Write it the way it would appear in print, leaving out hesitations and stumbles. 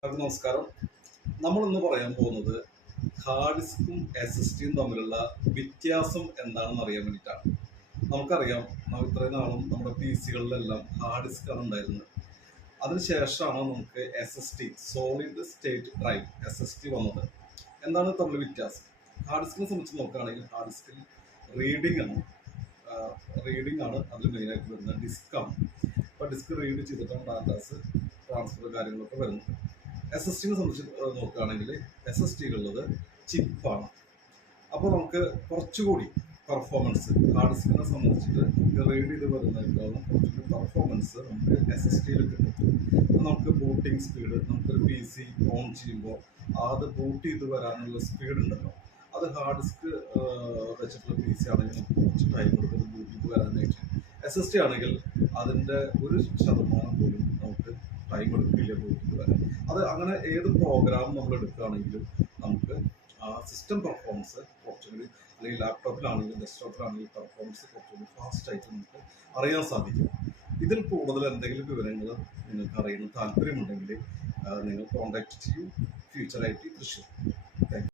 എല്ലാവർക്കും നമസ്കാരം. നമ്മളിന്ന് പറയാൻ പോകുന്നത് ഹാർഡ് ഡിസ്കും SSDയും തമ്മിലുള്ള വ്യത്യാസം എന്താണെന്ന് അറിയാൻ വേണ്ടിയിട്ടാണ്. നമുക്കറിയാം, ഇത്രയും നാളും നമ്മുടെ PC-കളിലെല്ലാം ഹാർഡ് ഡിസ്ക്കാണ് ഉണ്ടായിരുന്നത്. അതിനുശേഷമാണ് നമുക്ക് SSD, solid state drive SSD വന്നത്. എന്താണ് തമ്മിൽ വ്യത്യാസം? ഹാർഡ് ഡിസ്കിനെ സംബന്ധിച്ച് നോക്കുകയാണെങ്കിൽ ഹാർഡ് ഡിസ്കിൽ റീഡിംഗ് ആണ് അതിൽ മെയിനായിട്ട് വരുന്നത്. ഡിസ്ക്കാണ്. അപ്പോൾ ഡിസ്ക് റീഡ് ചെയ്തിട്ടാണ് ഡാറ്റാസ് ട്രാൻസ്ഫർ കാര്യങ്ങളൊക്കെ വരുന്നത്. SSDനെ സംബന്ധിച്ച് നോക്കുകയാണെങ്കിൽ SSDയിലുള്ളത് ചിപ്പാണ്. അപ്പോൾ നമുക്ക് കുറച്ചുകൂടി പെർഫോമൻസ് ഹാർഡ് ഡിസ്കിനെ സംബന്ധിച്ചിട്ട് റീഡ് ചെയ്ത് വരുന്നതിനേക്കാളും കുറച്ചുകൂടി പെർഫോമൻസ് നമുക്ക് SSDയിൽ കിട്ടും. അപ്പോൾ നമുക്ക് ബൂട്ടിംഗ് സ്പീഡ്, നമുക്കൊരു PC ഓൺ ചെയ്യുമ്പോൾ അത് ബൂട്ട് ചെയ്ത് വരാനുള്ള സ്പീഡ് ഉണ്ടല്ലോ, അത് ഹാർഡ് ഡിസ്ക് വെച്ചിട്ടുള്ള PC ആണെങ്കിൽ നമുക്ക് കുറച്ച് ടൈം എടുക്കും ബൂട്ട് ചെയ്ത് വരാനായിട്ട്. SSD ആണെങ്കിൽ അതിൻ്റെ 1% പോലും നമുക്ക് ടൈം എടുക്കില്ല ബൂട്ട് ചെയ്ത് വരാൻ. അത് അങ്ങനെ ഏത് പ്രോഗ്രാം നമ്മൾ എടുക്കുകയാണെങ്കിലും നമുക്ക് ആ സിസ്റ്റം പെർഫോമൻസ് കുറച്ചുകൂടി, അല്ലെങ്കിൽ ലാപ്ടോപ്പിലാണെങ്കിലും ഡെസ്ക്ടോപ്പിലാണെങ്കിലും പെർഫോമൻസ് കുറച്ചുകൂടി ഫാസ്റ്റായിട്ട് നമുക്ക് അറിയാൻ സാധിക്കും. ഇതിൽ കൂടുതൽ എന്തെങ്കിലും വിവരങ്ങൾ നിങ്ങൾക്ക് അറിയുന്ന താല്പര്യമുണ്ടെങ്കിൽ നിങ്ങൾ കോൺടാക്ട് ചെയ്യൂ. Future IT Thrissur.